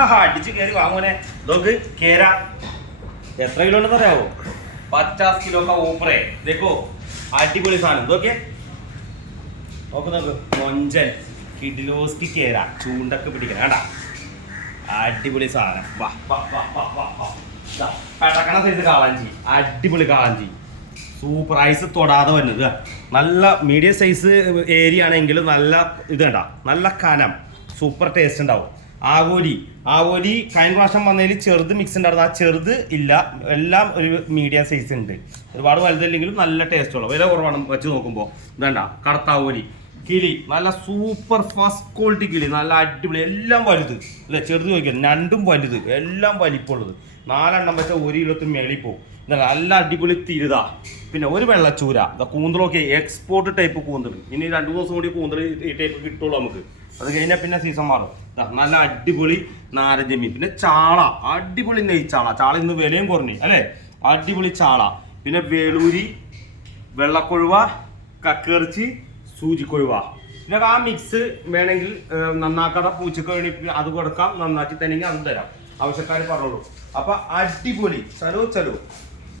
അടിച്ച് കയറി വാങ്ങുനെ നോക്ക് കേര എത്ര കിലോ ഉണ്ടെന്ന് അറിയാവോ? പച്ചാസ് കിലോ ഒക്കെ ഊപ്പറേ देखो അടിപൊളി സാധനം. നോക്കിയേ. നോക്ക് നോക്ക്. മൊഞ്ചൻ. കിഡിലോസ്റ്റി കേര ചൂണ്ടൊക്കെ പിടിക്കണം കേട്ടാ അടിപൊളി സാധനം. വാ വാ വാ വാ വാ വാ. പെടക്കണ സൈസ് കാളാഞ്ചി. അടിപൊളി കാളാഞ്ചി. സൂപ്പർ ഐസ് തൊടാതെ വരുന്നത് നല്ല മീഡിയം സൈസ് ഏരിയ ആണെങ്കിൽ നല്ല ഇത് കണ്ട? നല്ല കനം. സൂപ്പർ ടേസ്റ്റ് ഉണ്ടാവും. ആവോലി. ആവോലി കഴിഞ്ഞ പ്രാവശ്യം വന്നതിൽ ചെറുത് മിക്സ് ഉണ്ടായിരുന്നു ആ ചെറുത് ഇല്ല. എല്ലാം ഒരു മീഡിയം സൈസ് ഉണ്ട് ഒരുപാട് വലുതല്ലെങ്കിലും നല്ല ടേസ്റ്റ് ഉള്ളു. വില കുറവാണ് വെച്ച് നോക്കുമ്പോൾ ഇതണ്ട. കറുത്താവോലി കിളി. നല്ല സൂപ്പർ ഫസ്റ്റ് ക്വാളിറ്റി കിളി. നല്ല അടിപൊളി. എല്ലാം വലുത്. അല്ലെ? ചെറുത് ചോദിക്കാം. രണ്ടും വലുത്. എല്ലാം വലിപ്പമുള്ളത്. നാലെണ്ണം വെച്ചാൽ ഒരു കിലോത്തിന് മേളിൽ പോകും നല്ല അടിപൊളി തിരുത. പിന്നെ ഒരു വെള്ളച്ചൂര. കൂന്തളൊക്കെ എക്സ്പോർട്ട് ടൈപ്പ് കൂന്തൽ ഇനി രണ്ടു ദിവസം കൂടി കൂന്തൽ ഈ ടൈപ്പ് കിട്ടുള്ളൂ നമുക്ക്. അത് കഴിഞ്ഞാൽ പിന്നെ സീസൺ മാറും. നല്ല അടിപൊളി നാരഞ്ചമീൻ പിന്നെ ചാള. അടിപൊളി നെയ്ച്ചാള ചാള. ചാള ഇന്ന് വിലയും കുറഞ്ഞു അല്ലേ? അടിപൊളി ചാള. പിന്നെ വേളൂരി വെള്ളക്കൊഴുവ കക്കിറച്ചി സൂചിക്കൊഴുവ. പിന്നെ ആ മിക്സ് വേണമെങ്കിൽ നന്നാക്കാതെ പൂച്ചക്ക് വേണമെങ്കിൽ അത് കൊടുക്കാം. നന്നാക്കി തന്നെങ്കിൽ അത് തരാം. ആവശ്യക്കാർ പറഞ്ഞോളൂ. അപ്പൊ അടിപൊളി. ചലോ ചലോ.